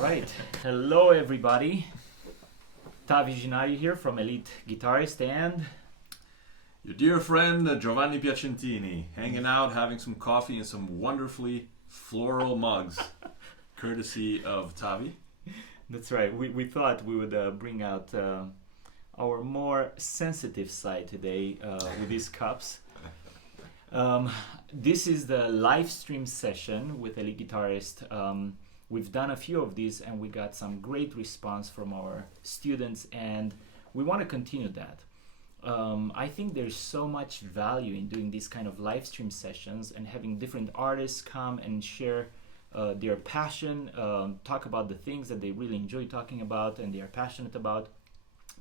Right. Hello, everybody. Tavi Jinariu here from EliteGuitarist and your dear friend Giovanni Piacentini, hanging out, having some coffee and some wonderfully floral mugs, courtesy of Tavi. That's right. We thought we would bring out our more sensitive side today with these cups. This is the live stream session with EliteGuitarist. We've done a few of these and we got some great response from our students, and we want to continue that. I think there's so much value in doing these kind of live stream sessions and having different artists come and share their passion, talk about the things that they really enjoy talking about and they are passionate about,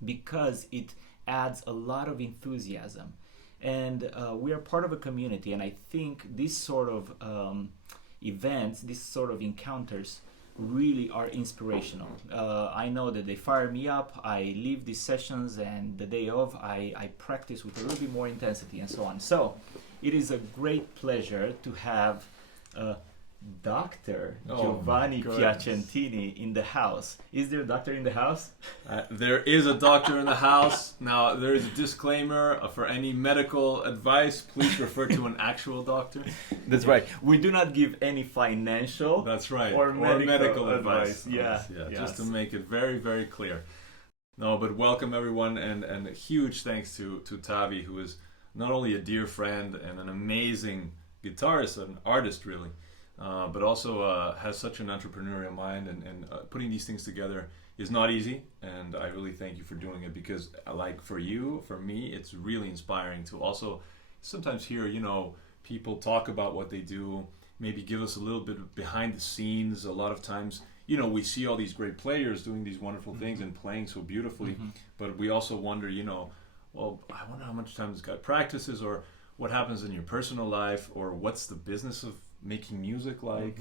because it adds a lot of enthusiasm. And we are part of a community, and I think this sort of events, these sort of encounters really are inspirational. I know that they fire me up. I leave these sessions and the day of I practice with a little bit more intensity and so on. So it is a great pleasure to have Dr. Giovanni Piacentini in the house. Is there a doctor in the house? There is a doctor in the house. Now, there is a disclaimer for any medical advice. Please refer to an actual doctor. That's right. We do not give any financial. That's right. Or medical advice. Yeah. Yes. Just to make it very, very clear. No, but welcome everyone, and a huge thanks to Tavi, who is not only a dear friend and an amazing guitarist, an artist really, but also has such an entrepreneurial mind, and putting these things together is not easy, and I really thank you for doing it, because like for you, for me, it's really inspiring to also sometimes hear, people talk about what they do, maybe give us a little bit behind the scenes. A lot of times, we see all these great players doing these wonderful things and playing so beautifully, but we also wonder, well, I wonder how much time this guy practices, or what happens in your personal life, or what's the business of making music like.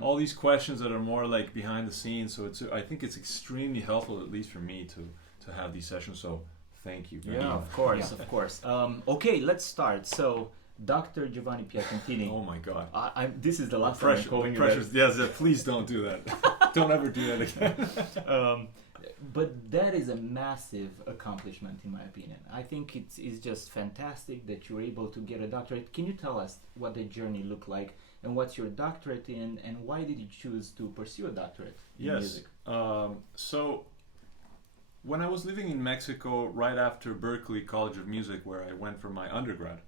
All these questions that are more like behind the scenes. So I think it's extremely helpful, at least for me, to have these sessions. So thank you. Yeah, of course, of course. Okay, let's start. So Dr. Giovanni Piacentini. Oh my God. This is the last time I'm calling you that. Yes, please don't do that. Don't ever do that again. But that is a massive accomplishment, in my opinion. I think it's just fantastic that you're able to get a doctorate. Can you tell us what the journey looked like, and what's your doctorate in, and why did you choose to pursue a doctorate in music? So when I was living in Mexico, right after Berklee College of Music, where I went for my undergrad,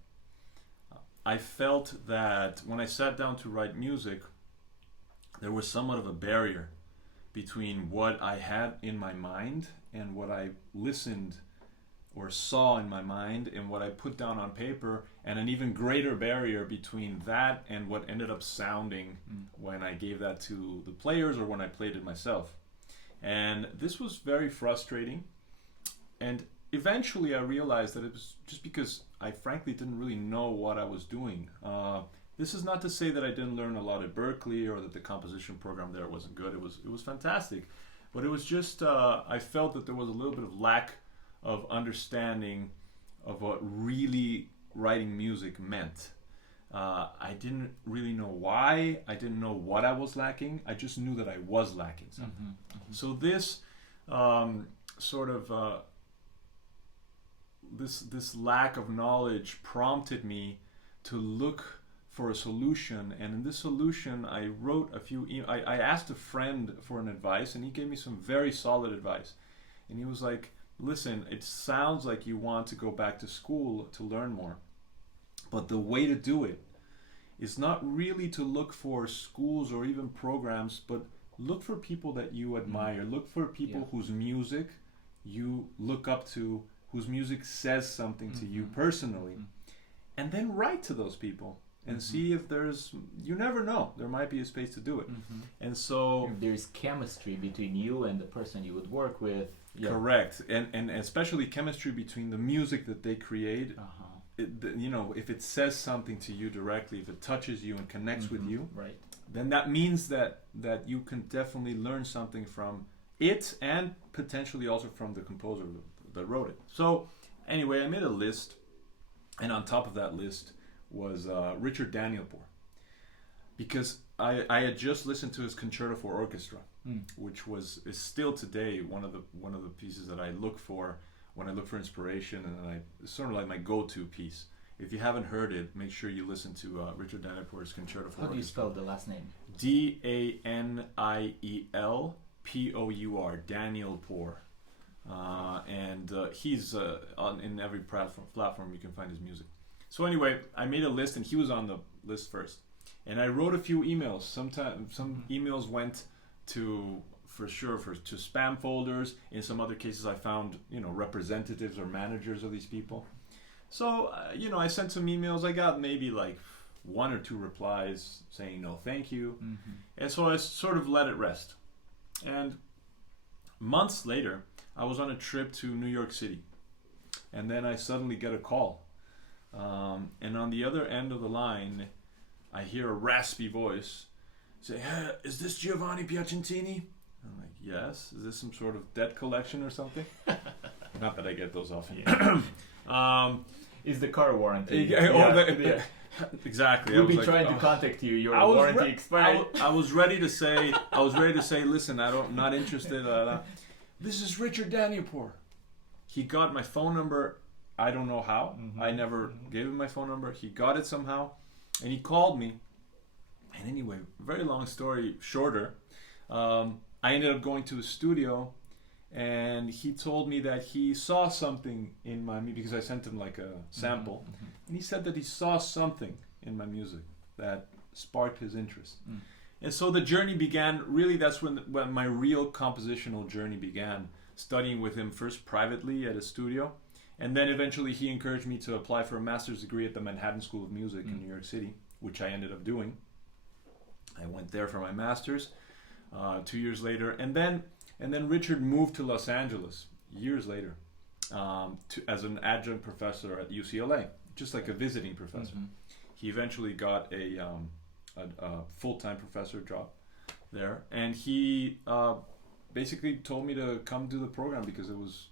I felt that when I sat down to write music, there was somewhat of a barrier between what I had in my mind and what I listened or saw in my mind and what I put down on paper, and an even greater barrier between that and what ended up sounding when I gave that to the players or when I played it myself. And this was very frustrating, and eventually I realized that it was just because I frankly didn't really know what I was doing. This is not to say that I didn't learn a lot at Berklee, or that the composition program there wasn't good. It was fantastic, but it was just I felt that there was a little bit of lack of understanding of what really writing music meant. I didn't really know why. I didn't know what I was lacking. I just knew that I was lacking something. So this this lack of knowledge prompted me to look for a solution, and in this solution I wrote I asked a friend for an advice, and he gave me some very solid advice. And he was like, listen, it sounds like you want to go back to school to learn more, but the way to do it is not really to look for schools or even programs, but look for people that you admire. Look for people whose music you look up to, whose music says something to you personally, and then write to those people and see if you never know, there might be a space to do it. And so if there's chemistry between you and the person you would work with. Correct. And especially chemistry between the music that they create. If it says something to you directly, if it touches you and connects with you, right, then that means that you can definitely learn something from it, and potentially also from the composer that wrote it. So anyway, I made a list, and on top of that list was Richard Danielpour, because I had just listened to his Concerto for Orchestra, Mm. which is still today one of the pieces that I look for when I look for inspiration, and it's sort of like my go-to piece. If you haven't heard it, make sure you listen to Richard Danielpour's Concerto for Orchestra. How do you spell the last name? Danielpour, Danielpour. And he's in every platform you can find his music. So anyway, I made a list, and he was on the list first. And I wrote a few emails. Some emails went to spam folders. In some other cases, I found representatives or managers of these people. So I sent some emails. I got maybe like 1 or 2 replies saying no, thank you. Mm-hmm. And so I sort of let it rest. And months later, I was on a trip to New York City, and then I suddenly get a call, and on the other end of the line, I hear a raspy voice say, "Hey, is this Giovanni Piacentini?" I'm like, "Yes." Is this some sort of debt collection or something? Not that I get those often. Yeah. Is the car warranty? Exactly. We've been trying to contact you. Your warranty expired. I was ready to say, listen, not interested. This is Richard Danielpour. He got my phone number. I don't know how. Mm-hmm. I never gave him my phone number. He got it somehow, and he called me. And anyway, very long story shorter, I ended up going to his studio, and he told me that he saw something in my music, because I sent him like a sample, Mm-hmm. and he said that he saw something in my music that sparked his interest. Mm. And so the journey began. Really, that's when my real compositional journey began, studying with him first privately at a studio, and then eventually he encouraged me to apply for a master's degree at the Manhattan School of Music in New York City, which I ended up doing. I went there for my master's 2 years later, and then Richard moved to Los Angeles years later as an adjunct professor at UCLA, just like a visiting professor. Mm-hmm. He eventually got a full-time professor job there, and he basically told me to come do the program because it was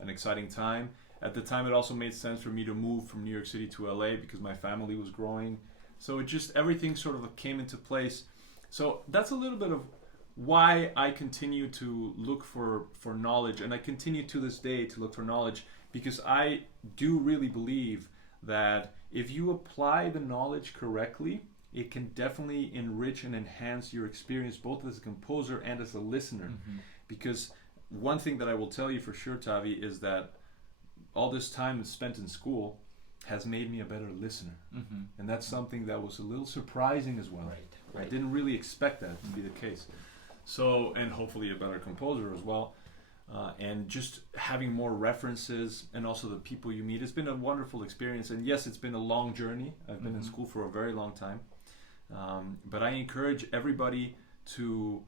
an exciting time. At the time, it also made sense for me to move from New York City to LA because my family was growing. So it just, everything sort of came into place. So that's a little bit of why I continue to look for knowledge, and I continue to this day to look for knowledge, because I do really believe that if you apply the knowledge correctly, it can definitely enrich and enhance your experience both as a composer and as a listener. Mm-hmm. Because one thing that I will tell you for sure, Tavi, is that all this time spent in school has made me a better listener. Mm-hmm. And that's something that was a little surprising as well. Right. I didn't really expect that to be the case. So, and hopefully a better composer as well. And just having more references, and also the people you meet. It's been a wonderful experience. And yes, it's been a long journey. I've been in school for a very long time. But I encourage everybody to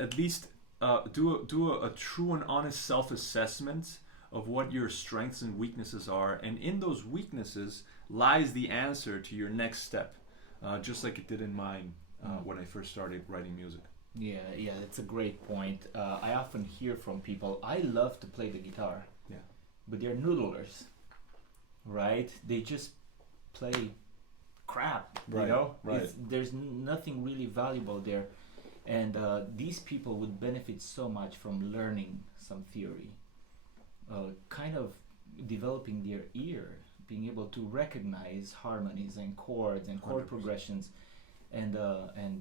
at least do a true and honest self-assessment of what your strengths and weaknesses are. And in those weaknesses lies the answer to your next step, just like it did in mine when I first started writing music. Yeah, that's a great point. I often hear from people, I love to play the guitar, but they're noodlers, right? They just play crap, Right, you know? right. There's nothing really valuable there. And these people would benefit so much from learning some theory, kind of developing their ear, being able to recognize harmonies and chords and chord 100%. progressions, and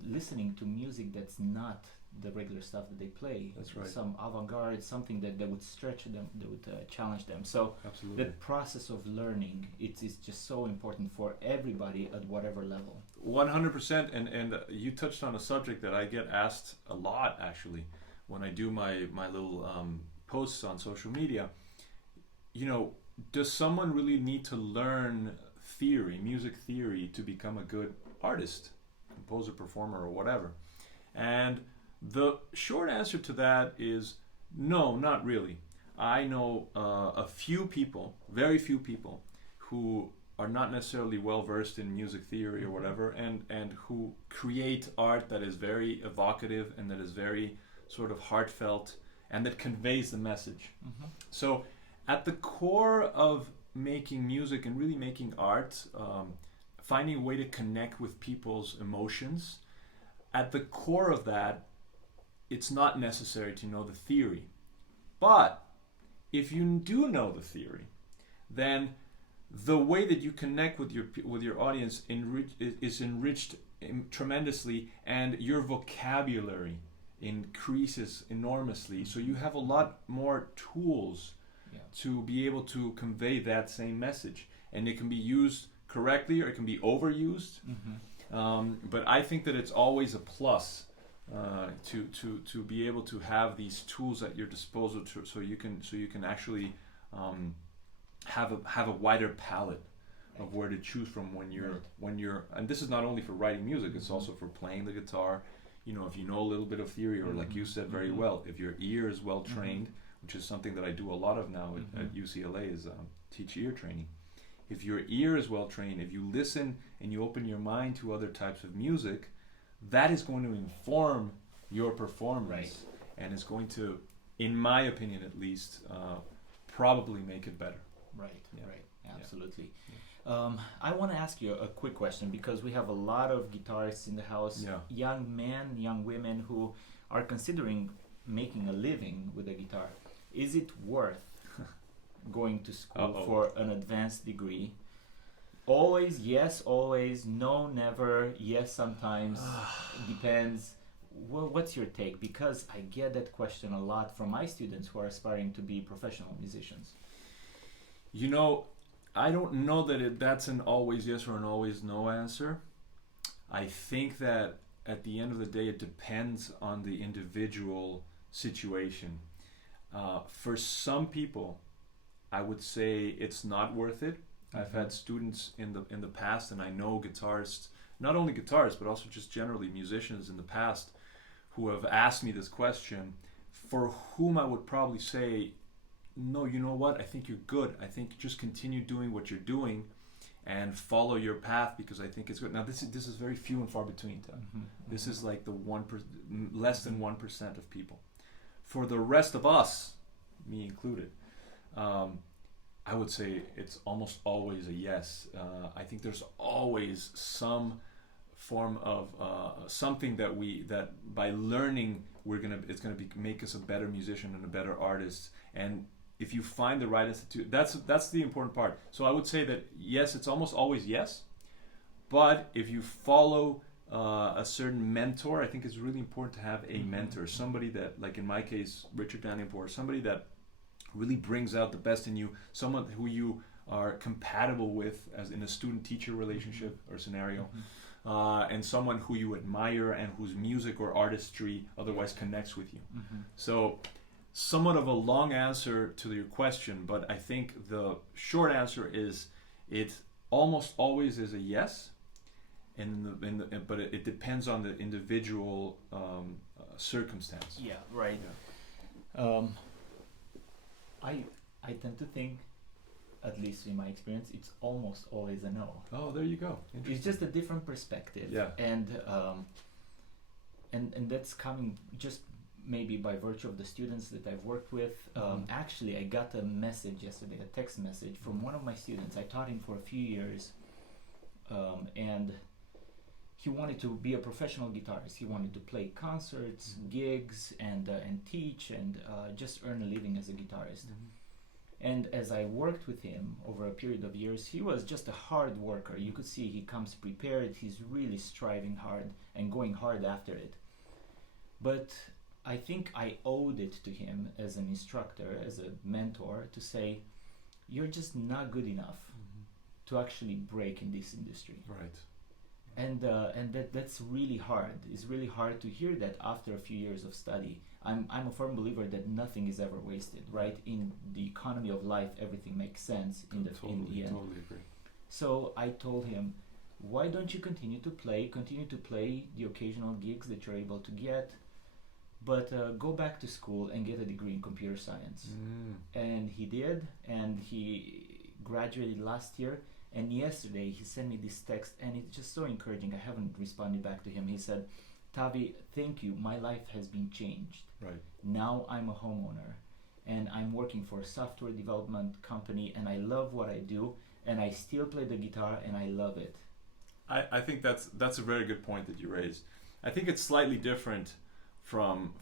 listening to music that's not the regular stuff that they play. That's right. Some avant-garde, something that would stretch them, that would challenge them. So Absolutely. that process of learning, it's just so important for everybody at whatever level. 100%. And you touched on a subject that I get asked a lot, actually, when I do my little posts on social media. Does someone really need to learn theory, music theory, to become a good artist, composer, performer, or whatever? And the short answer to that is no, not really. I know a few people, very few people, who are not necessarily well versed in music theory or whatever, and who create art that is very evocative and that is very sort of heartfelt and that conveys the message. Mm-hmm. So at the core of making music and really making art, finding a way to connect with people's emotions at the core of that, it's not necessary to know the theory. But if you do know the theory, then the way that you connect with your audience is enriched tremendously, and your vocabulary increases enormously. So you have a lot more tools to be able to convey that same message, and it can be used correctly or it can be overused. But I think that it's always a plus to be able to have these tools at your disposal, so you can actually have a wider palette of where to choose from when you're and this is not only for writing music, it's also for playing the guitar. You know, if you know a little bit of theory, or like you said very well, if your ear is well trained, which is something that I do a lot of now at UCLA, is teach ear training. If your ear is well trained, if you listen and you open your mind to other types of music, that is going to inform your performance, and it's going to, in my opinion at least, probably make it better. Right, absolutely. I want to ask you a quick question, because we have a lot of guitarists in the house, young men, young women who are considering making a living with a guitar. Is it worth going to school for an advanced degree? Always yes, always no, never, yes sometimes, depends. Well, what's your take? Because I get that question a lot from my students who are aspiring to be professional musicians. You know, I don't know that that's an always yes or an always no answer. I think that at the end of the day, it depends on the individual situation. For some people, I would say it's not worth it. I've had students in the past, and I know guitarists, not only guitarists, but also just generally musicians in the past, who have asked me this question, for whom I would probably say, no, you know what, I think you're good. I think just continue doing what you're doing and follow your path, because I think it's good. Now, this is very few and far between. This is like the less than 1% of people. For the rest of us, me included, I would say it's almost always a yes. I think there's always some form of something that by learning it's gonna make us a better musician and a better artist. And if you find the right institute, that's the important part. So I would say that yes, it's almost always yes. But if you follow a certain mentor, I think it's really important to have a mentor, somebody that, like in my case, Richard Danielpour, somebody that really brings out the best in you, someone who you are compatible with as in a student-teacher relationship or scenario, and someone who you admire and whose music or artistry otherwise connects with you. So somewhat of a long answer to your question, but I think the short answer is it almost always is a yes, but it depends on the individual circumstance. Yeah, right. Yeah. I tend to think, at least in my experience, it's almost always a no. Oh, there you go. It's just a different perspective. Yeah. And that's coming just maybe by virtue of the students that I've worked with. Actually, I got a message yesterday, a text message from one of my students. I taught him for a few years, and he wanted to be a professional guitarist. He wanted to play concerts, gigs, and teach, and just earn a living as a guitarist. And as I worked with him over a period of years, he was just a hard worker. You could see he comes prepared. He's really striving hard and going hard after it. But I think I owed it to him as an instructor, as a mentor, to say, you're just not good enough to actually break in this industry. Right. And that's really hard. It's really hard to hear that after a few years of study. I'm a firm believer that nothing is ever wasted, right? In the economy of life, everything makes sense in the end. Totally agree. So I told him, why don't you continue to play the occasional gigs that you're able to get, but go back to school and get a degree in computer science. And he did, and he graduated last year. And yesterday he sent me this text, and it's just so encouraging. I haven't responded back to him. He said, Tavi, thank you. My life has been changed. Right. Now I'm a homeowner, and I'm working for a software development company, and I love what I do, and I still play the guitar, and I love it. I think that's a very good point that you raised. I think it's slightly different from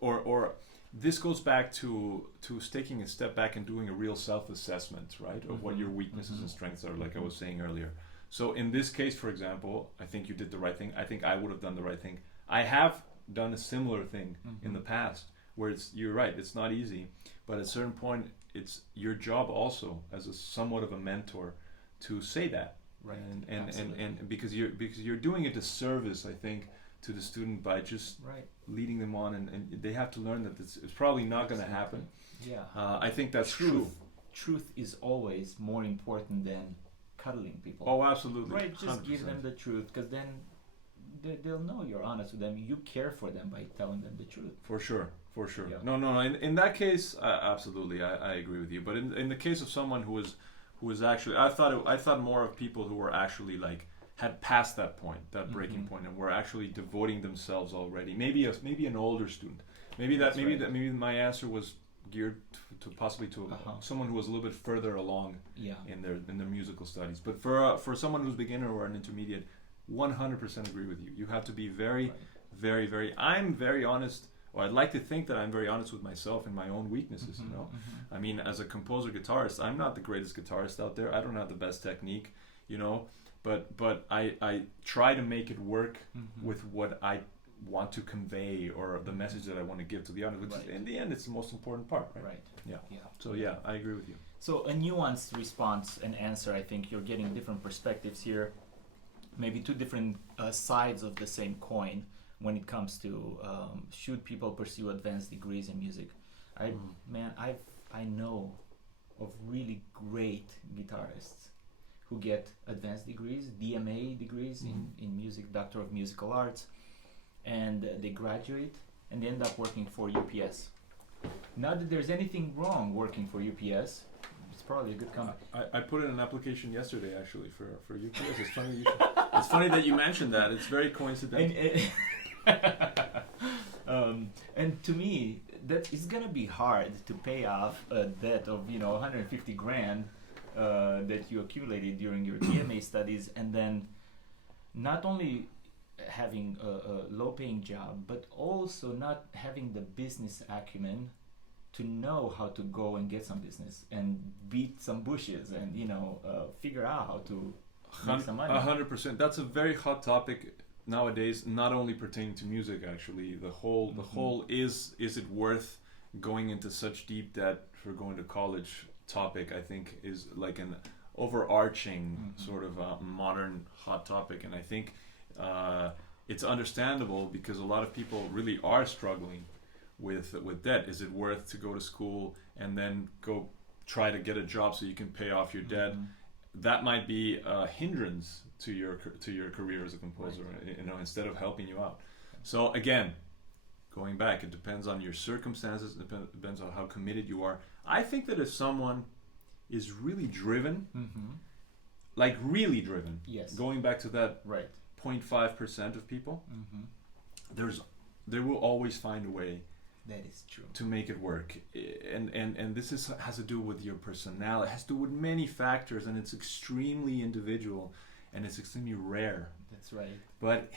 or this goes back to taking a step back and doing a real self-assessment, right, of what your weaknesses and strengths are, like I was saying earlier. So in this case, for example, I think you did the right thing. I think I would have done the right thing. I have done a similar thing in the past where you're right, it's not easy, but at a certain point, it's your job also as a somewhat of a mentor to say that. Right. And because you're doing a disservice, I think, to the student by just leading them on, and they have to learn that it's probably not going to happen. Yeah. I think that's true. Truth is always more important than cuddling people. Oh, absolutely. Right, just 100%. give them the truth, because then they'll know you're honest with them. You care for them by telling them the truth. For sure. Yeah. No. In that case, absolutely, I agree with you. But in the case of someone who was actually, I thought more of people who were actually like had passed that point, that breaking point, and were actually devoting themselves already. Maybe an older student. Maybe my answer was geared to possibly to someone who was a little bit further along in their musical studies. But for someone who's beginner or an intermediate, 100% agree with you. You have to be very, very, very. I'm very honest. Or I'd like to think that I'm very honest with myself and my own weaknesses. You know, I mean, as a composer guitarist, I'm not the greatest guitarist out there. I don't have the best technique. You know, but I try to make it work with what I want to convey or the message that I want to give to the audience, which is, in the end, it's the most important part, right? Yeah. So yeah, I agree with you. So a nuanced response and answer. I think you're getting different perspectives here, maybe two different sides of the same coin when it comes to should people pursue advanced degrees in music. I know of really great guitarists who get advanced degrees, DMA degrees in music, Doctor of Musical Arts, and they graduate and they end up working for UPS. Not that there's anything wrong working for UPS. It's probably a good company. I put in an application yesterday actually for UPS. It's funny. It's funny that you mentioned that. It's very coincidental. And to me, that it's gonna be hard to pay off a debt of 150 grand that you accumulated during your DMA studies, and then not only having a low-paying job, but also not having the business acumen to know how to go and get some business and beat some bushes and figure out how to make some money. 100%. That's a very hot topic nowadays, not only pertaining to music. Actually, the whole is it worth going into such deep debt for going to college topic, I think, is like an overarching sort of modern hot topic, and I think it's understandable because a lot of people really are struggling with debt. Is it worth to go to school and then go try to get a job so you can pay off your debt? That might be a hindrance to your career as a composer, instead of helping you out. So again, going back, it depends on your circumstances. It depends on how committed you are. I think that if someone is really driven, like really driven, going back to that 0.5% of people, they will always find a way. That is true. To make it work, and this has to do with your personality. It has to do with many factors, and it's extremely individual, and it's extremely rare. That's right. But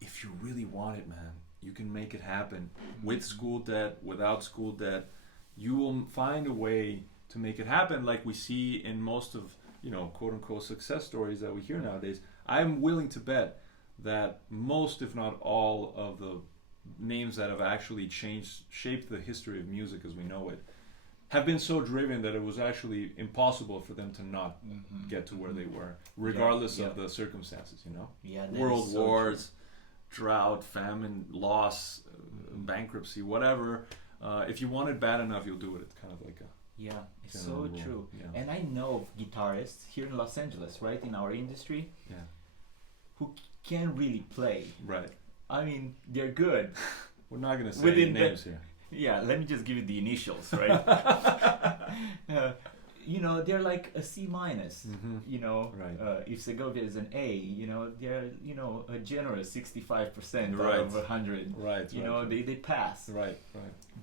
if you really want it, man, you can make it happen with school debt, without school debt. You will find a way to make it happen, like we see in most of quote unquote success stories that we hear nowadays. I'm willing to bet that most, if not all, of the names that have actually shaped the history of music as we know it have been so driven that it was actually impossible for them to not get to where they were, regardless of the circumstances. World wars, drought, famine, loss, bankruptcy, whatever. If you want it bad enough, you'll do it. It's kind of like it's so true. And I know of guitarists here in Los Angeles, right, in our industry, who can really play. Right. I mean, they're good. We're not going to say any names here. Yeah, let me just give you the initials, right? They're like a C minus. If Segovia is an A, they're a generous 65% out of 100. Right. They pass. Right.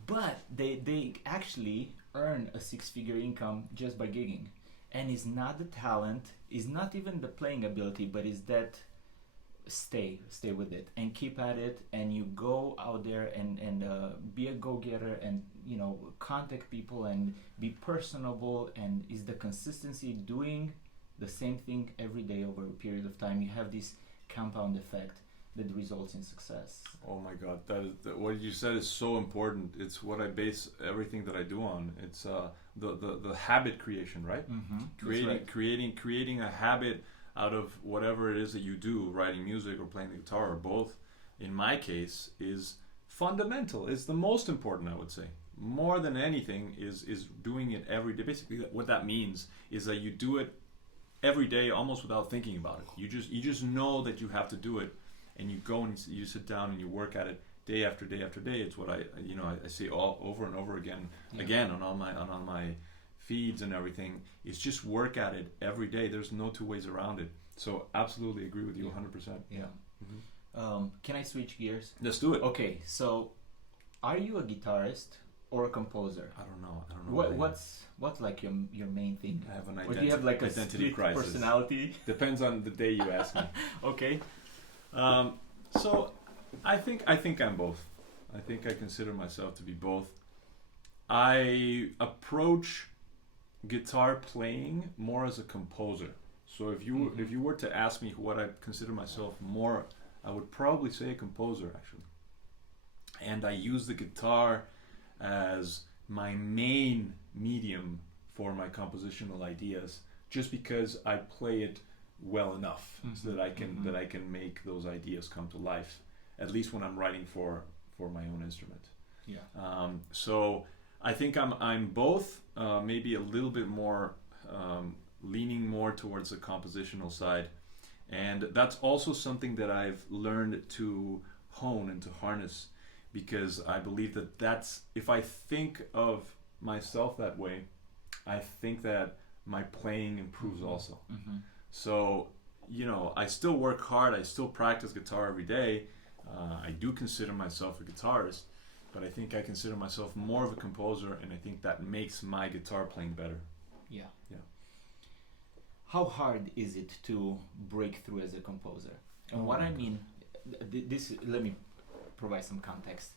But they actually earn a six-figure income just by gigging, and it's not the talent, it's not even the playing ability, but it's that stay with it and keep at it, and you go out there and be a go-getter, and contact people and be personable, and is the consistency doing the same thing every day over a period of time, you have this compound effect that results in success. Oh my God, what you said is so important. It's what I base everything that I do on. It's the habit creation, right? Creating a habit out of whatever it is that you do, writing music or playing the guitar or both. In my case, is fundamental. It's the most important, I would say. More than anything is doing it every day. Basically, what that means is that you do it every day, almost without thinking about it. You just know that you have to do it. And you go and you sit down and you work at it day after day after day. It's what I say all over and over again on all my feeds and everything. Is just work at it every day. There's no two ways around it. So absolutely agree with you 100%. Yeah. Can I switch gears? Let's do it. Okay, so are you a guitarist or a composer? I don't know. What's like your main thing? I have an or do you have like a identity split crisis. Personality? Depends on the day you ask me. Okay. So I think I'm both. I think I consider myself to be both. I approach guitar playing more as a composer. So if you were to ask me what I consider myself more, I would probably say a composer, actually. And I use the guitar as my main medium for my compositional ideas, just because I play it well enough so that I can make those ideas come to life, at least when I'm writing for my own instrument. Yeah. So I think I'm both, maybe a little bit more leaning more towards the compositional side, and that's also something that I've learned to hone and to harness, because I believe that's if I think of myself that way, I think that my playing improves also. So, I still work hard. I still practice guitar every day. I do consider myself a guitarist, but I think I consider myself more of a composer, and I think that makes my guitar playing better. Yeah. Yeah. How hard is it to break through as a composer? And what I mean, let me provide some context.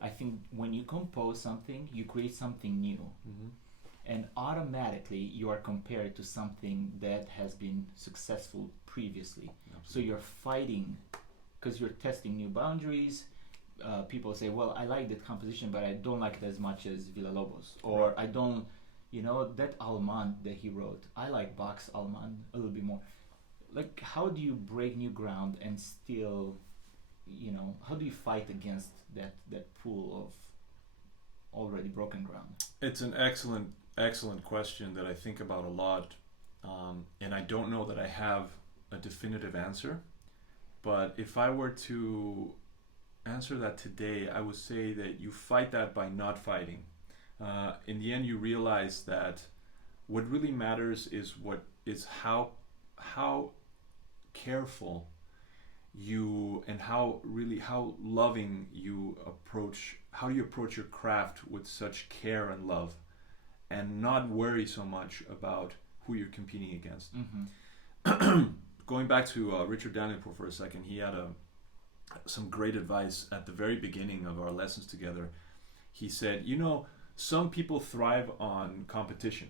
I think when you compose something, you create something new. And automatically you are compared to something that has been successful previously. Absolutely. So you're fighting because you're testing new boundaries. People say, well, I like that composition, but I don't like it as much as Villa-Lobos. Or I don't, that Allemande that he wrote, I like Bach's Allemande a little bit more. Like, how do you break new ground and still, how do you fight against that pool of already broken ground? It's an excellent question that I think about a lot, and I don't know that I have a definitive answer, but if I were to answer that today, I would say that you fight that by not fighting. In the end, you realize that what really matters is how careful you and how loving you approach, how you approach your craft with such care and love, and not worry so much about who you're competing against. Going back to Richard Danielpour for a second, he had some great advice at the very beginning of our lessons together. He said, some people thrive on competition.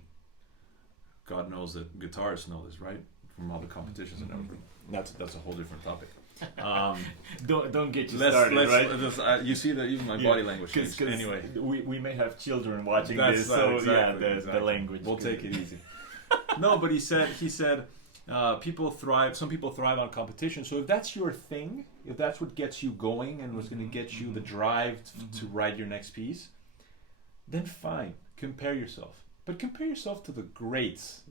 God knows that guitarists know this, right? From all the competitions and everything. That's a whole different topic. Don't get you started, right? You see that even my body language changed. Anyway, we may have children watching this, so exactly. The language. We'll take it easy. No, but he said some people thrive on competition. So if that's your thing, if that's what gets you going and what's going to get you the drive to write your next piece, then fine, compare yourself. But compare yourself to the greats,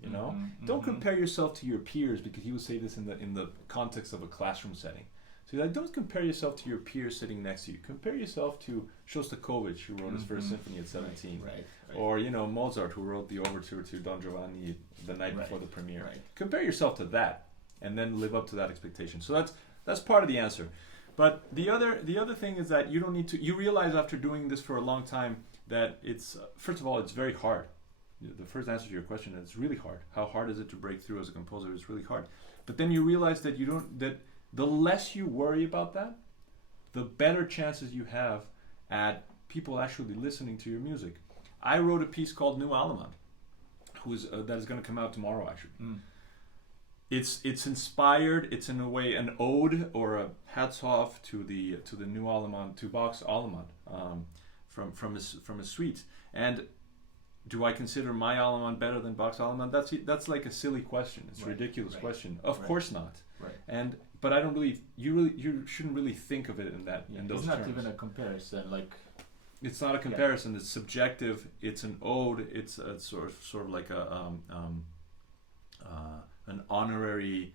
Don't compare yourself to your peers, because he would say this in the context of a classroom setting. So he's like, don't compare yourself to your peers sitting next to you. Compare yourself to Shostakovich, who wrote his first symphony at 17. Right. Or, Mozart, who wrote the overture to Don Giovanni the night before the premiere. Right. Compare yourself to that, and then live up to that expectation. So that's part of the answer. But the other thing is that you don't need to. You realize after doing this for a long time that it's first of all, it's very hard. The first answer to your question is it's really hard. How hard is it to break through as a composer? It's really hard. But then you realize that the less you worry about that, the better chances you have at people actually listening to your music. I wrote a piece called New Allemande, that is going to come out tomorrow, actually. It's inspired. It's in a way an ode or a hats off to the New Allemande, to Bach's Allemande, from a suite. And do I consider my Allemande better than Bach's Allemande? That's like a silly question. It's a ridiculous question. Of course not. Right. But I don't believe you shouldn't really think of it in those terms. It's not even a comparison. Like, it's not a comparison. It's subjective. It's an ode. It's a sort of like an honorary,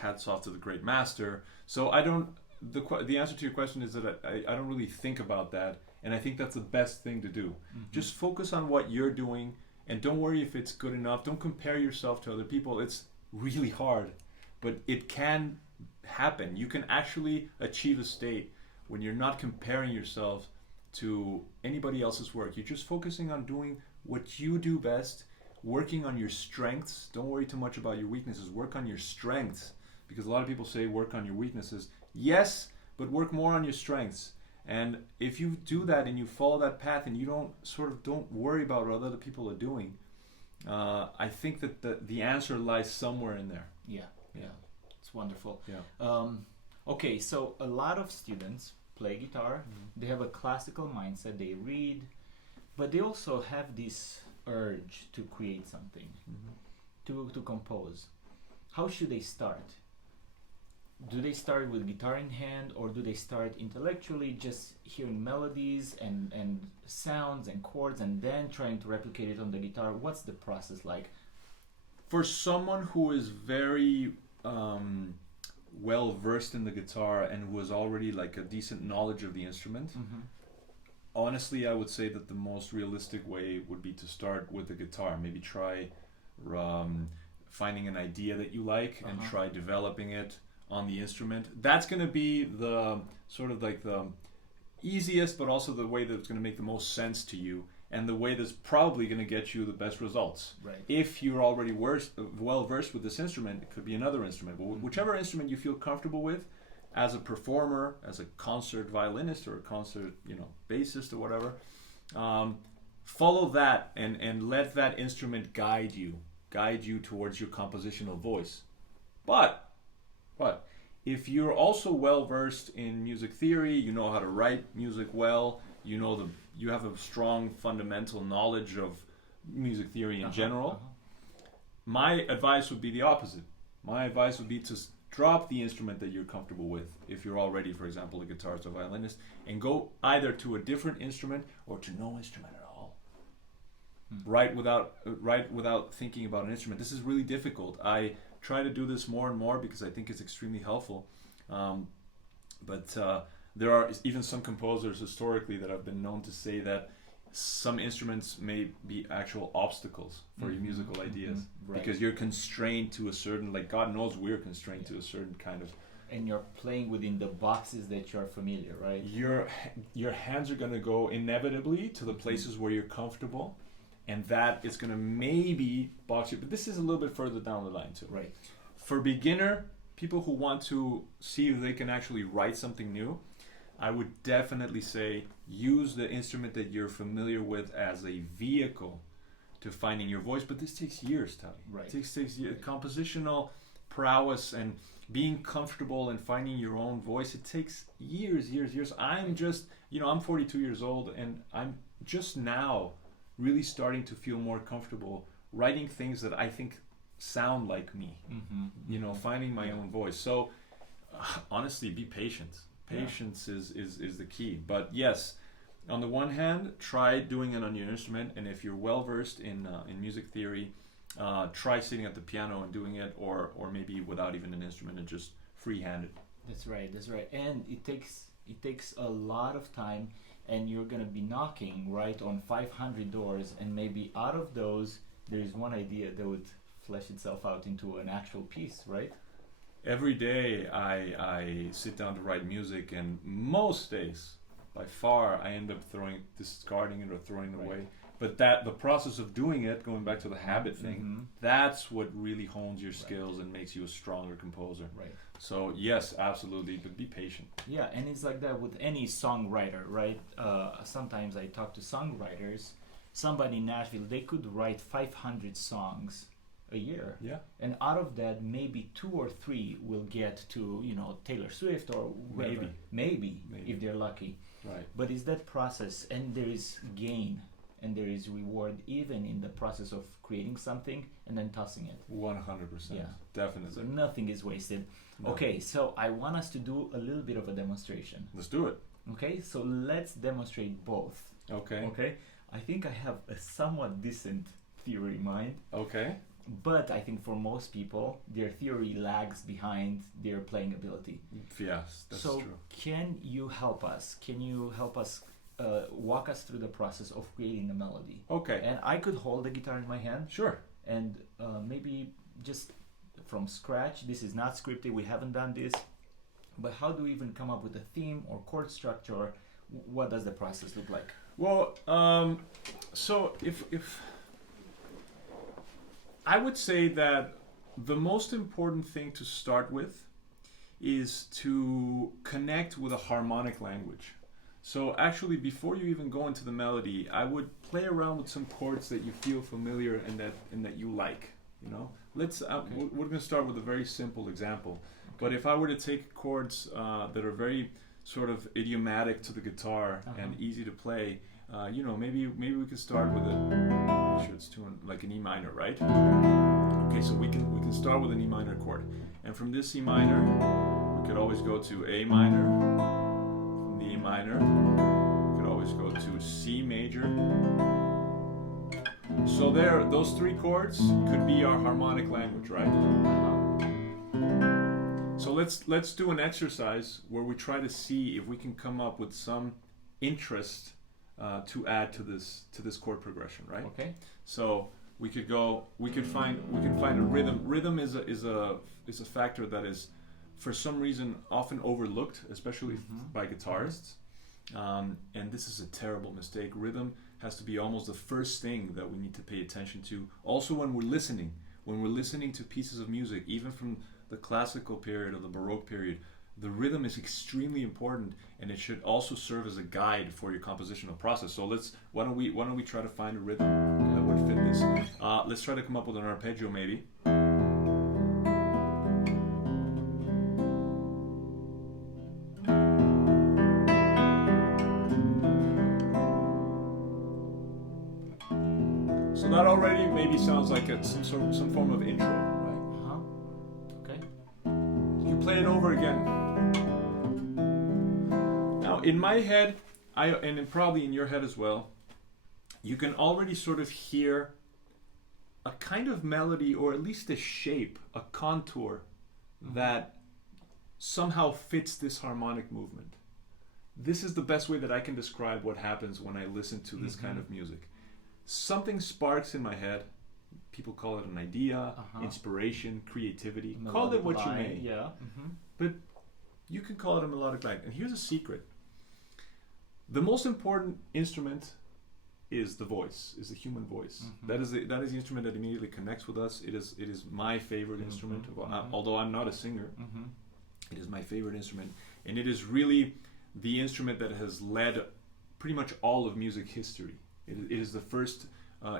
hats off to the great master. So I don't. The answer to your question is that I don't really think about that, and I think that's the best thing to do. Just focus on what you're doing, and don't worry if it's good enough. Don't compare yourself to other people. It's really hard, but it can happen. You can actually achieve a state when you're not comparing yourself to anybody else's work. You're just focusing on doing what you do best, working on your strengths. Don't worry too much about your weaknesses. Work on your strengths, because a lot of people say work on your weaknesses. Yes, but work more on your strengths. And if you do that and you follow that path and you don't worry about what other people are doing, I think that the answer lies somewhere in there. Yeah. It's wonderful. Yeah. Okay, so a lot of students play guitar. They have a classical mindset. They read, but they also have this urge to create something, to compose. How should they start? Do they start with guitar in hand, or do they start intellectually, just hearing melodies and sounds and chords, and then trying to replicate it on the guitar? What's the process like? For someone who is very well versed in the guitar and who has already like a decent knowledge of the instrument, honestly, I would say that the most realistic way would be to start with the guitar. Maybe try finding an idea that you like and try developing it on the instrument. That's going to be the sort of like the easiest, but also the way that's going to make the most sense to you, and the way that's probably going to get you the best results. Right. If you're already well versed with this instrument, it could be another instrument, but whichever instrument you feel comfortable with, as a performer, as a concert violinist or a concert, bassist or whatever, follow that and let that instrument guide you towards your compositional voice. But if you're also well versed in music theory, you know how to write music well, you have a strong fundamental knowledge of music theory in general, my advice would be the opposite. My advice would be to drop the instrument that you're comfortable with, if you're already, for example, a guitarist or violinist, and go either to a different instrument or to no instrument at all. Write without thinking about an instrument. This is really difficult. I try to do this more and more because I think it's extremely helpful. But there are even some composers historically that have been known to say that some instruments may be actual obstacles for your musical ideas, because you're constrained to a certain, like God knows we're constrained to a certain kind of, and you're playing within the boxes that you're familiar, right? Your hands are going to go inevitably to the places where you're comfortable, and that is going to maybe box you. But this is a little bit further down the line too. Right. For beginner people who want to see if they can actually write something new, I would definitely say use the instrument that you're familiar with as a vehicle to finding your voice. But this takes years, Tavi. Right. It takes years. Compositional prowess and being comfortable and finding your own voice, it takes years. I'm just, I'm 42 years old, and I'm just now really starting to feel more comfortable writing things that I think sound like me, finding my own voice. So honestly, be patient. Patience is the key. But yes, on the one hand, try doing it on your instrument, and if you're well versed in music theory, try sitting at the piano and doing it, or maybe without even an instrument and just freehand it. That's right. And it takes a lot of time, and you're gonna be knocking right on 500 doors, and maybe out of those there is one idea that would flesh itself out into an actual piece, right? Every day I sit down to write music, and most days by far I end up discarding it or throwing it Right. away. But the process of doing it, going back to the habit thing, that's what really hones your skills and makes you a stronger composer. Right. So yes, absolutely, but be patient. Yeah, and it's like that with any songwriter, right? Sometimes I talk to songwriters. Somebody in Nashville, they could write 500 songs a year. Yeah. And out of that, maybe 2 or 3 will get to, Taylor Swift or whoever. Maybe, if they're lucky. Right. But it's that process, and there is gain and there is reward even in the process of creating something and then tossing it. 100%. Yeah. Definitely. So nothing is wasted. No. Okay, so I want us to do a little bit of a demonstration. Let's do it. Okay, so let's demonstrate both. Okay. Okay, I think I have a somewhat decent theory in mind, Okay. but I think for most people, their theory lags behind their playing ability. Yes, that's So true. can you help us? Can you help us walk us through the process of creating the melody? Okay. And I could hold the guitar in my hand Sure. and maybe just from scratch. This is not scripted. We haven't done this. But how do we even come up with a theme or chord structure? What does the process look like? Well, so if I would say that the most important thing to start with is to connect with a harmonic language. So actually, before you even go into the melody, I would play around with some chords that you feel familiar and that you like. Let's we're going to start with a very simple example. But if I were to take chords that are very sort of idiomatic to the guitar and easy to play, maybe we could start with make sure it's tuned like an E minor, right? Okay, so we can start with an E minor chord, and from this E minor, we could always go to A minor. From the E minor, we could always go to C major. So those 3 chords could be our harmonic language, right? So let's do an exercise where we try to see if we can come up with some interest to add to this chord progression, right? Okay. So we can find a rhythm. Rhythm is a factor that is for some reason often overlooked, especially by guitarists. And this is a terrible mistake. Rhythm has to be almost the first thing that we need to pay attention to. Also when we're listening to pieces of music, even from the classical period or the Baroque period, the rhythm is extremely important, and it should also serve as a guide for your compositional process. So why don't we try to find a rhythm that would fit this? Let's try to come up with an arpeggio maybe. So that already maybe sounds like some form of intro, right? Okay. You play it over again. Now, in my head, and probably in your head as well, you can already sort of hear a kind of melody, or at least a shape, a contour that somehow fits this harmonic movement. This is the best way that I can describe what happens when I listen to this kind of music. Something sparks in my head. People call it an idea, inspiration, creativity. Call it what you may. Yeah. But you can call it a melodic line. And here's a secret. The most important instrument is the voice, is the human voice. That is the instrument that immediately connects with us. It is my favorite instrument. Although I'm not a singer, it is my favorite instrument. And it is really the instrument that has led pretty much all of music history. It is the first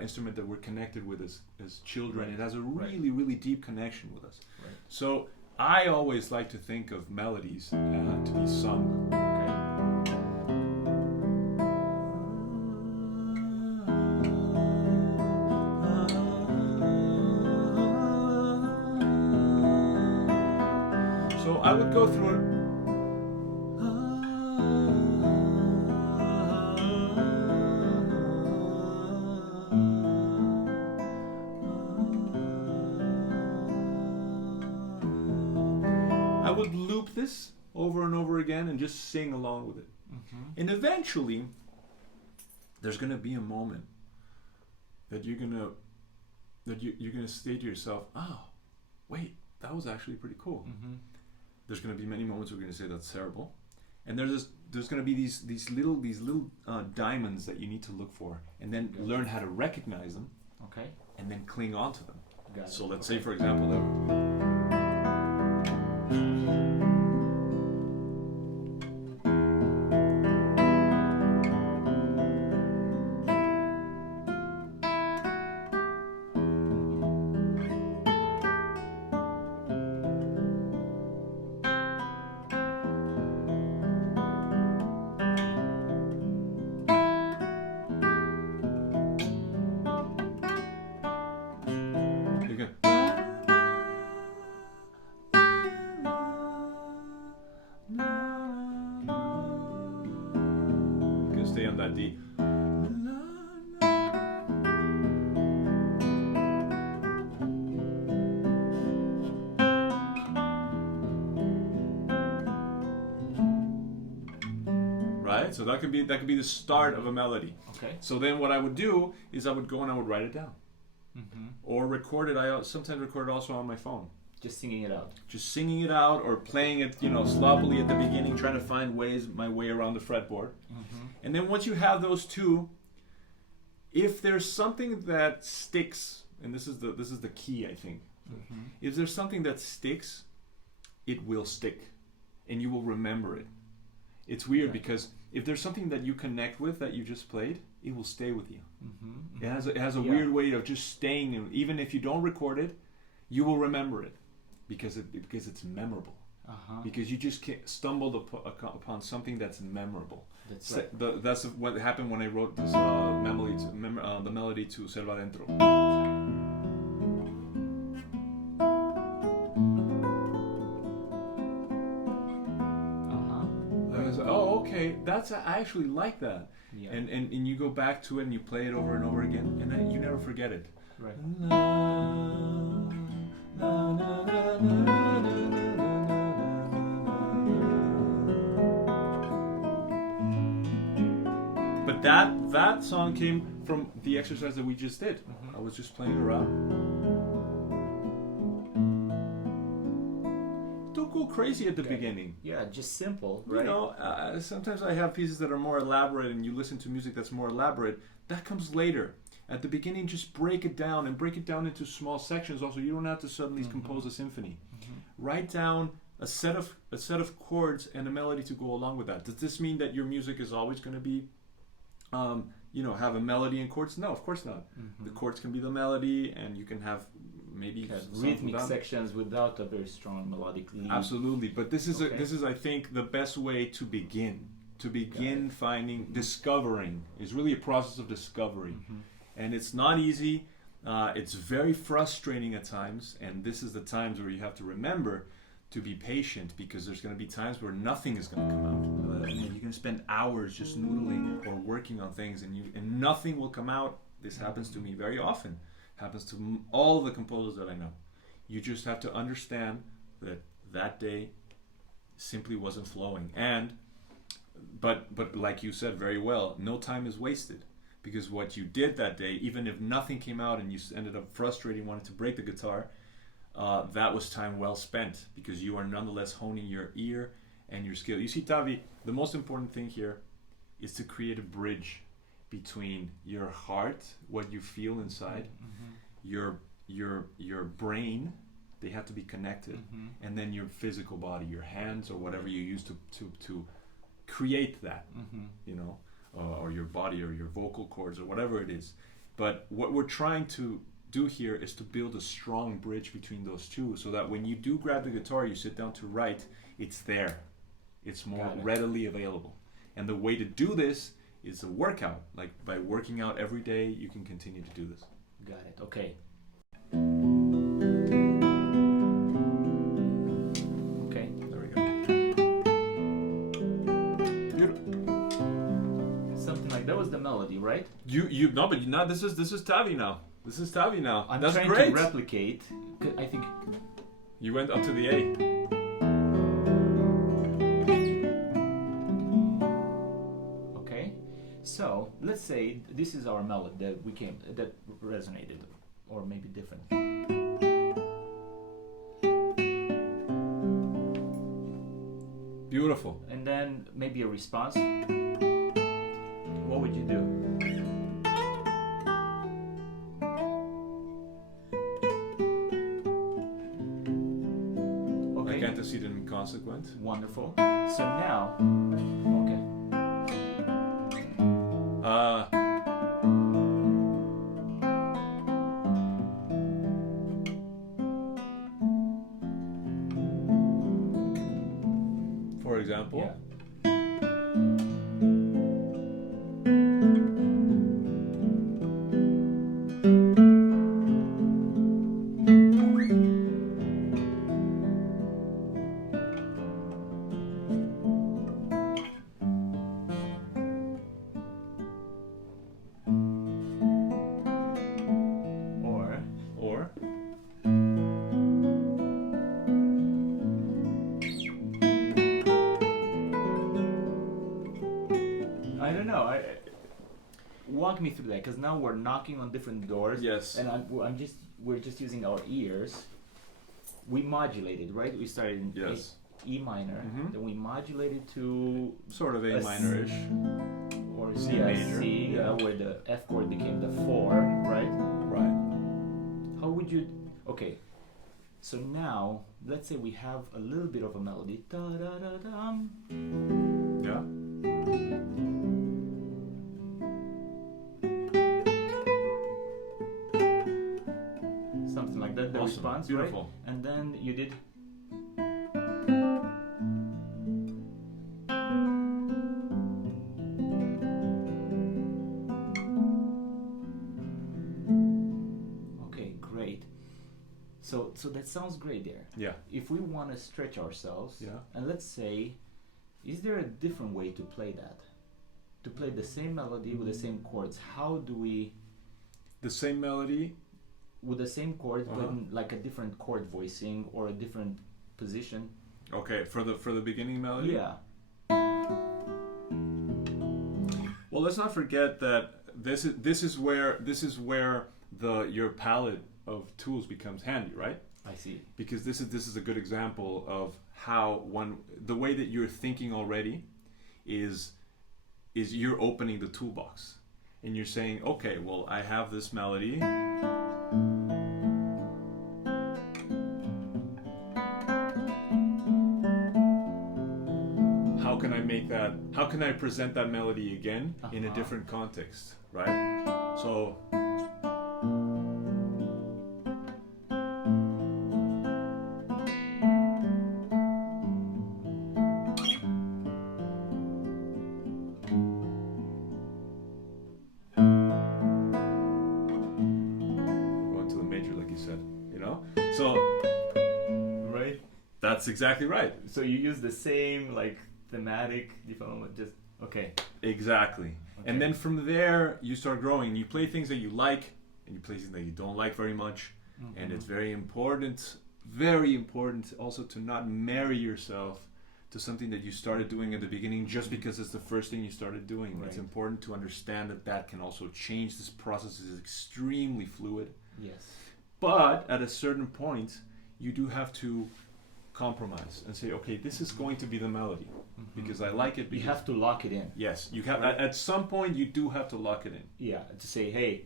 instrument that we're connected with as children. It has a really, really deep connection with us. So I always like to think of melodies to be sung. So I would go through it. I would loop this over and over again and just sing along with it. And eventually, there's gonna be a moment that you're gonna say to yourself, "Oh, wait, that was actually pretty cool." There's gonna be many moments where you're gonna say that's terrible, and there's going to be these little diamonds that you need to look for, and then learn how to recognize them. Okay. And then cling on to them. Got So it. let's say, for example, that. Stay on that D. Right? So that could be the start of a melody. Okay. So then what I would do is I would go and I would write it down. Mm-hmm. Or record it. I sometimes record it also on my phone. Just singing it out. Just singing it out, or playing it, sloppily at the beginning, trying to find my way around the fretboard. Mm-hmm. And then once you have those two, if there's something that sticks, and this is the key, I think. Mm-hmm. If there's something that sticks, it will stick, and you will remember it. It's weird because if there's something that you connect with that you just played, it will stay with you. Mm-hmm. It has a weird way of just staying, and even if you don't record it, you will remember it. Because it's memorable. Uh-huh. Because you just stumbled upon something that's memorable. That's right. That's what happened when I wrote this the melody to Selva Dentro. Uh-huh. I was okay. I actually like that. Yeah. And you go back to it and you play it over and over again, and then you never forget it. Right. But that song came from the exercise that we just did. Mm-hmm. I was just playing around. Don't go crazy at the beginning. Yeah, just simple, right? Sometimes I have pieces that are more elaborate, and you listen to music that's more elaborate. That comes later. At the beginning, just break it down into small sections. Also, you don't have to suddenly compose a symphony. Mm-hmm. Write down a set of chords and a melody to go along with that. Does this mean that your music is always going to be, have a melody and chords? No, of course not. Mm-hmm. The chords can be the melody, and you can have maybe rhythmic sections without a very strong melodic lead. Absolutely, but this is I think the best way to begin. To begin discovering is really a process of discovery. Mm-hmm. And it's not easy. It's very frustrating at times. And this is the times where you have to remember to be patient, because there's going to be times where nothing is going to come out. You're going to spend hours just noodling or working on things, and nothing will come out. This happens to me very often. Happens to all of the composers that I know. You just have to understand that day simply wasn't flowing. But like you said very well, no time is wasted. Because what you did that day, even if nothing came out and you ended up frustrated, wanted to break the guitar, that was time well spent, because you are nonetheless honing your ear and your skill. You see, Tavi, the most important thing here is to create a bridge between your heart, what you feel inside, your brain. They have to be connected, and then your physical body, your hands or whatever you use to create that, or your body or your vocal cords or whatever it is. But what we're trying to do here is to build a strong bridge between those two, so that when you do grab the guitar, you sit down to write, it's there. It's more readily available. And the way to do this is a workout. Like by working out every day, you can continue to do this. Got it. Okay. Okay. There we go. Something like that was the melody, right? This is Tavi now. This is Tavi now. I'm That's trying great. to replicate. I think You went up to the A. Okay. So let's say this is our melody that resonated, or maybe different. Beautiful. And then maybe a response. What would you do? Okay. Like antecedent consequent. Wonderful. So now, okay. For example. Yeah. Or I don't know. Walk me through that, because now we're knocking on different doors. Yes. And we're just using our ears. We modulated, right? We started in yes. E minor, Mhm. then we modulated to Sort of A A minor-ish. or C yeah, major, C, yeah. where the F chord became the 4, right? Right. How would you? Okay, so now let's say we have a little bit of a melody. Da da da dum. Yeah. Something like that. The Awesome. response, Beautiful. right? And then you did. Okay, great. So that sounds great there. Yeah. If we want to stretch ourselves, Yeah. and let's say, is there a different way to play that? To play the same melody with the same chords, how do we, The same melody. with the same chords, but Uh-huh. in like a different chord voicing or a different position? Okay, for the beginning melody. Yeah. Well, let's not forget that this is where your palette of tools becomes handy, right? I see. Because this is a good example of how the way that you're thinking already is you're opening the toolbox and you're saying, okay, well, I have this melody. How can I present that melody again in a Uh-huh. different context, right? So we're going to the major, like you said, you know? So Right. that's exactly right. So you use the same like thematic development, just okay. Exactly. And then from there, you start growing. You play things that you like, and you play things that you don't like very much. Mm-hmm. And it's very important also to not marry yourself to something that you started doing at the beginning just because it's the first thing you started doing. Right. It's important to understand that can also change. This process is extremely fluid. Yes. But at a certain point, you do have to compromise and say, okay, this is going to be the melody because I like it. You Because have to lock it in. yes, you have. Right. At some point, you do have to lock it in. Yeah, to say, hey,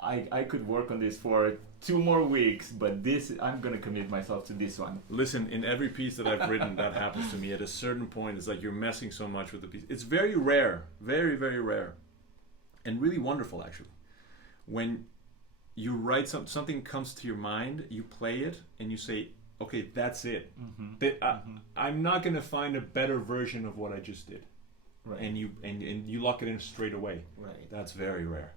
I could work on this for 2 more weeks, but this I'm gonna commit myself to this one. Listen, in every piece that I've written, that happens to me. At a certain point, it's like you're messing so much with the piece. It's very rare, very, very rare, and really wonderful actually. When you write something comes to your mind, you play it, and you say, okay, that's it. I'm not gonna find a better version of what I just did. Right. And you lock it in straight away. Right. That's very rare.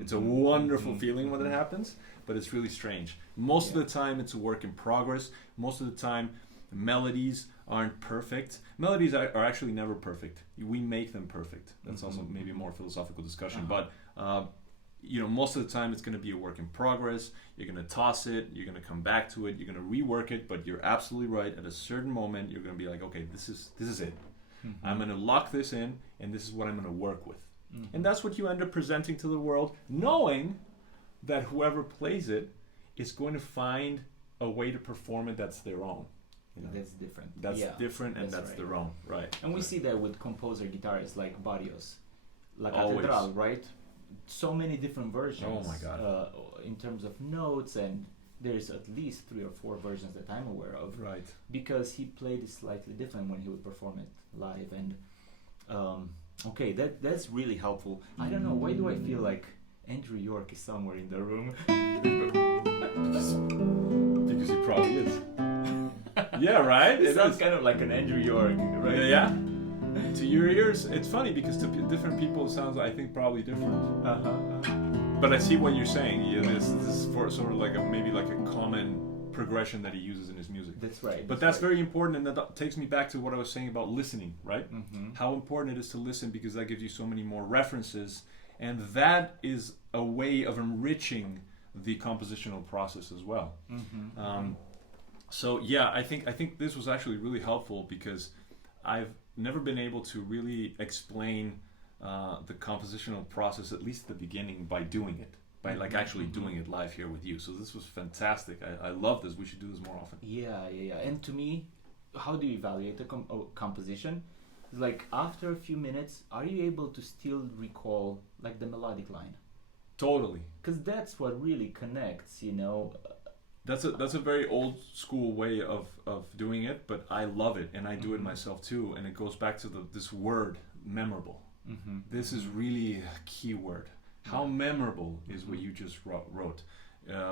It's a wonderful feeling when it happens, but it's really strange. Most of the time, it's a work in progress. Most of the time, melodies aren't perfect. Melodies are actually never perfect. We make them perfect. That's also maybe a more philosophical discussion. But most of the time, it's going to be a work in progress. You're going to toss it. You're going to come back to it. You're going to rework it. But you're absolutely right. At a certain moment, you're going to be like, okay, this is it. I'm going to lock this in, and this is what I'm going to work with. And that's what you end up presenting to the world, knowing that whoever plays it is going to find a way to perform it that's their own. That's different. That's different, and that's right. their own, right? And we see that with composer guitarists like Barrios, La Always. Catedral, right? So many different versions. Oh my God. In terms of notes, and there's at least 3 or 4 versions that I'm aware of. Right. Because he played it slightly different when he would perform it live, and okay, that's really helpful. I don't know, why do I feel like Andrew York is somewhere in the room? Because he probably is. Yeah, right? It sounds kind of like an Andrew York, right? Yeah. To your ears, it's funny because to different people it sounds, I think, probably different. But I see what you're saying. Yeah, this is for sort of like maybe like a common progression that he uses in his music. That's right. But that's very important, and that takes me back to what I was saying about listening, right? Mm-hmm. How important it is to listen, because that gives you so many more references, and that is a way of enriching the compositional process as well. Mm-hmm. So yeah, I think this was actually really helpful, because I've never been able to really explain the compositional process, at least at the beginning, by doing it, by like actually doing it live here with you. So this was fantastic. I love this. We should do this more often. Yeah. And to me, how do you evaluate the composition? It's like after a few minutes, are you able to still recall like the melodic line? Totally. Because that's what really connects, you know. That's a very old school way of doing it, but I love it, and I do it myself too. And it goes back to this word, memorable. This is really a key word. How memorable is what you just wrote?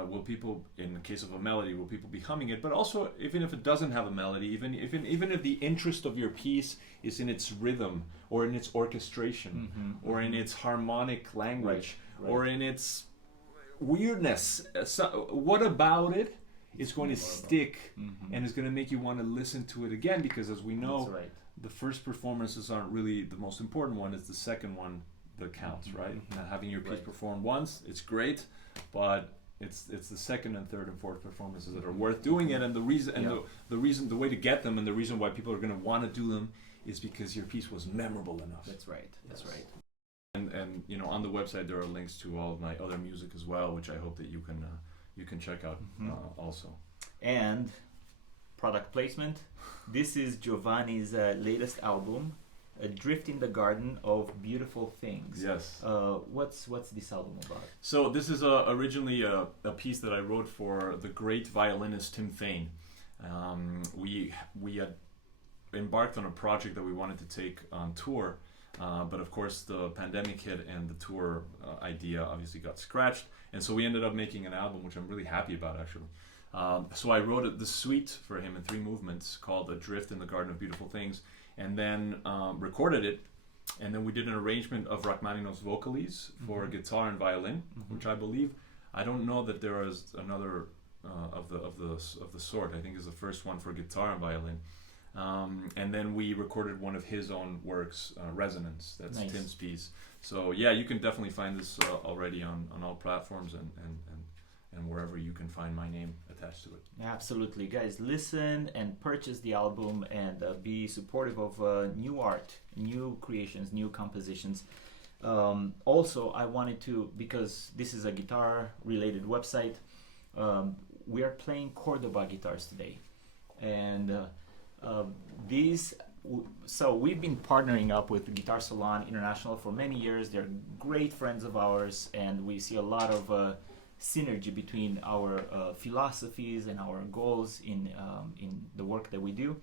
Will people, in the case of a melody, will people be humming it? But also, even if it doesn't have a melody, even if the interest of your piece is in its rhythm, or in its orchestration, or in its harmonic language, or in its weirdness, what about it is going to stick and is going to make you want to listen to it again? Because as we know, the first performances aren't really the most important one. It's the second one that counts, right? Now, having your piece performed once, it's great, but it's the second and third and fourth performances that are worth doing it. And the reason, the way to get them, and the reason why people are going to want to do them, is because your piece was memorable enough. That's right. And you know, on the website there are links to all of my other music as well, which I hope that you can check out also. And product placement. This is Giovanni's latest album, Drift in the Garden of Beautiful Things. Yes. What's this album about? So this is originally a piece that I wrote for the great violinist Tim Fain. We had embarked on a project that we wanted to take on tour, but of course the pandemic hit, and the tour idea obviously got scratched, and so we ended up making an album, which I'm really happy about, actually. So I wrote the suite for him in 3 movements called Adrift in the Garden of Beautiful Things, and then recorded it, and then we did an arrangement of Rachmaninoff's Vocalese for guitar and violin, which I don't know that there is another of the sort. I think is the first one for guitar and violin. And then we recorded one of his own works, Resonance. That's nice. Tim's piece. So yeah, you can definitely find this already on all platforms and wherever you can find my name attached to it. Absolutely, guys, listen and purchase the album, and be supportive of new art, new creations, new compositions. Also, I wanted to, because this is a guitar-related website, we are playing Cordoba guitars today, and so we've been partnering up with Guitar Salon International for many years. They're great friends of ours, and we see a lot of synergy between our philosophies and our goals in the work that we do.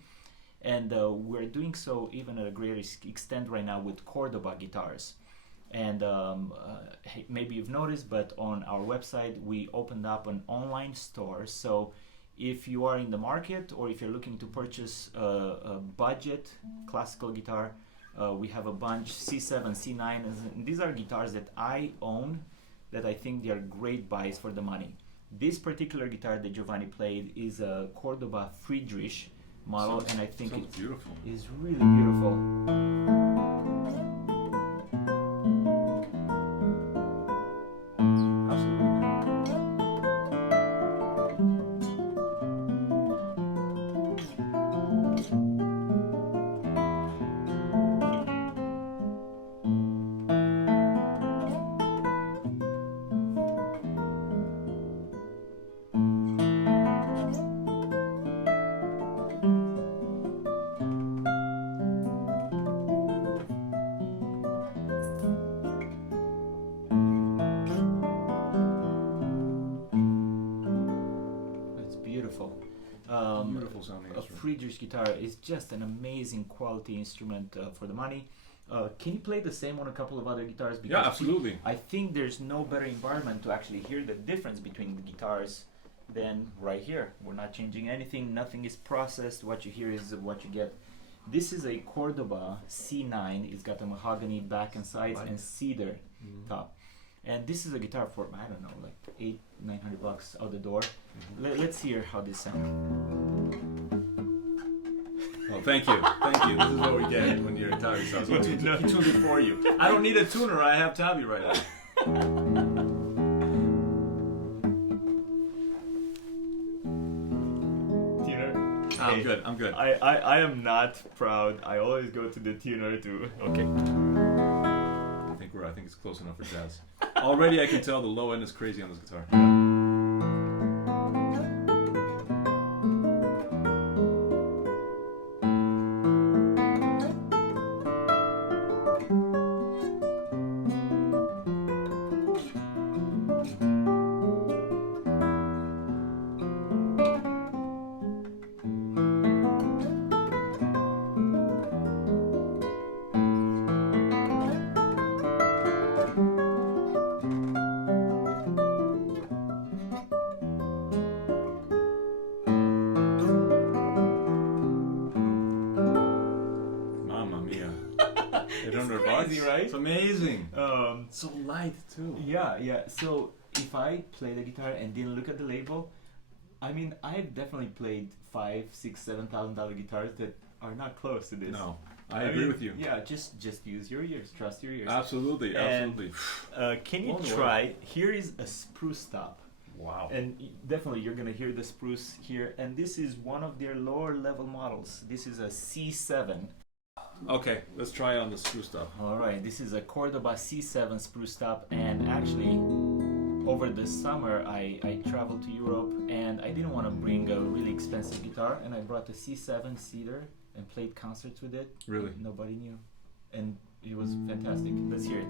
And we're doing so even at a greater extent right now with Cordoba guitars. And maybe you've noticed, but on our website we opened up an online store. So if you are in the market, or if you're looking to purchase a budget classical guitar, we have a bunch, C7, C9, and these are guitars that I own, that I think they are great buys for the money. This particular guitar that Giovanni played is a Cordoba Friedrich model, and I think it is really beautiful. Friedrich guitar is just an amazing quality instrument for the money. Can you play the same on a couple of other guitars? Because Yeah, absolutely. I think there's no better environment to actually hear the difference between the guitars than right here. We're not changing anything, nothing is processed. What you hear is what you get. This is a Cordoba C9. It's got a mahogany back and sides and cedar top. And this is a guitar for, I don't know, like $800-900 out the door. Let's hear how this sounds. Oh, thank you. Thank you. This is what we get when you're a Tavi sounds. He tuned it for you. I don't need a tuner. I have Tavi right now. I'm good. I'm good. I am not proud. I always go to the tuner to. Okay. I think it's close enough for jazz. Already, I can tell the low end is crazy on this guitar. Crazy, right? It's amazing. So light too. Yeah. So if I play the guitar and didn't look at the label, I mean, I've definitely played $5,000, $6,000, $7,000 guitars that are not close to this. No, I agree with you. Yeah, just use your ears, trust your ears. Absolutely, absolutely. Can you try? Here is a spruce top. Wow. And definitely you're gonna hear the spruce here. And this is one of their lower level models. This is a C7. Okay, let's try on the spruce top. Alright, this is a Cordoba C7 spruce top, and actually over the summer I traveled to Europe and I didn't want to bring a really expensive guitar, and I brought the C7 cedar and played concerts with it. Really? Nobody knew. And it was fantastic. Let's hear it.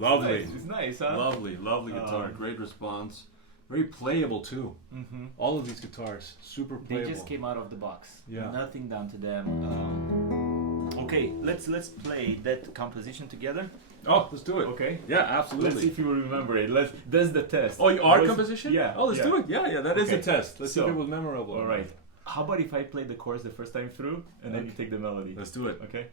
Lovely. It's nice, huh? Lovely guitar. Great response. Very playable too. Mm-hmm. All of these guitars, super playable. They just came out of the box. Yeah. Nothing done to them. Okay, let's play that composition together. Oh, let's do it. Okay. Yeah, absolutely. Let's see if you will remember it. That's the test. Oh, our composition? Yeah. Oh, let's do it. Yeah, that is the test. Let's see if So, it was memorable. All right. How about if I play the chorus the first time through and then you take the melody? Let's do it. Okay.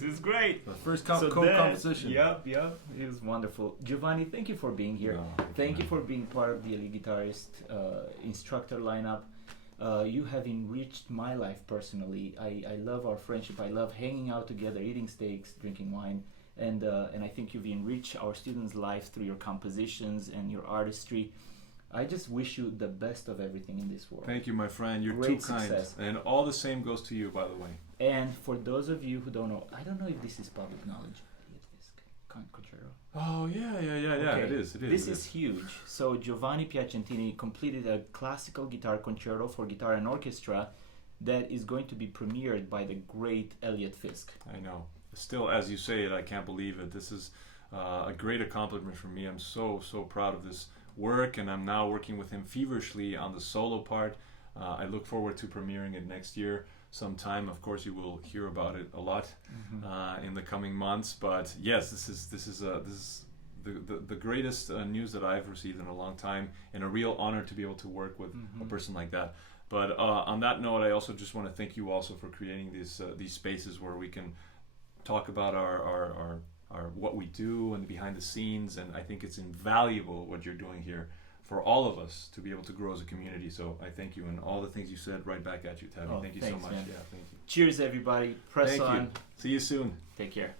This is great. The first So co-composition. Yep. It was wonderful. Giovanni, thank you for being here. Thank you for being part of the Elite Guitarist instructor lineup. You have enriched my life personally. I love our friendship. I love hanging out together, eating steaks, drinking wine. And I think you've enriched our students' lives through your compositions and your artistry. I just wish you the best of everything in this world. Thank you, my friend. You're Great too kind. success. And all the same goes to you, by the way. And for those of you who don't know, I don't know if this is public knowledge. Concerto. Oh, yeah. Okay. It is. This is huge. So Giovanni Piacentini completed a classical guitar concerto for guitar and orchestra that is going to be premiered by the great Elliot Fisk. I know. Still, as you say it, I can't believe it. This is a great accomplishment for me. I'm so proud of this work, and I'm now working with him feverishly on the solo part. I look forward to premiering it next year sometime. Of course, you will hear about it a lot in the coming months. But yes, this is the greatest news that I've received in a long time, and a real honor to be able to work with a person like that. But on that note, I also just want to thank you also for creating these spaces where we can talk about our what we do and behind the scenes, and I think it's invaluable what you're doing here for all of us to be able to grow as a community. So I thank you, and all the things you said right back at you, Tavi. Thank you thanks, so much. man. Yeah, thank you. Cheers, everybody. Press Thank on. you. See you soon. Take care.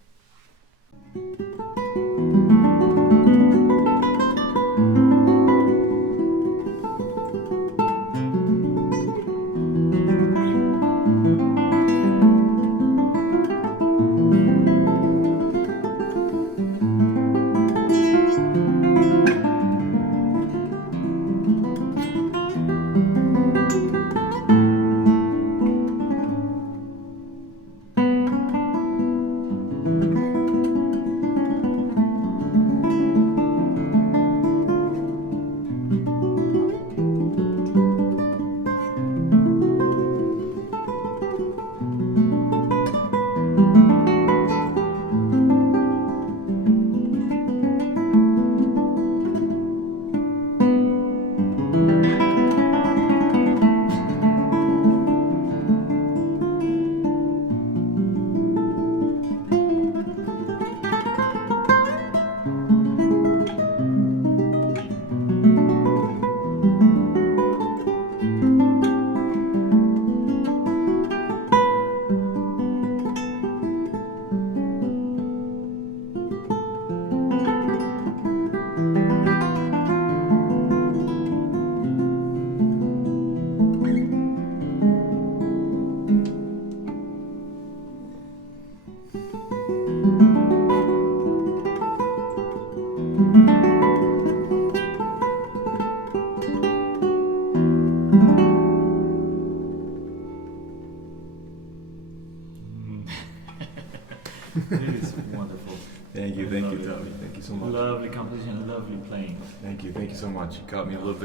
It is wonderful. Thank you, Tavi. Thank you so much. Lovely composition, lovely playing. Thank you so much. You caught me a little bit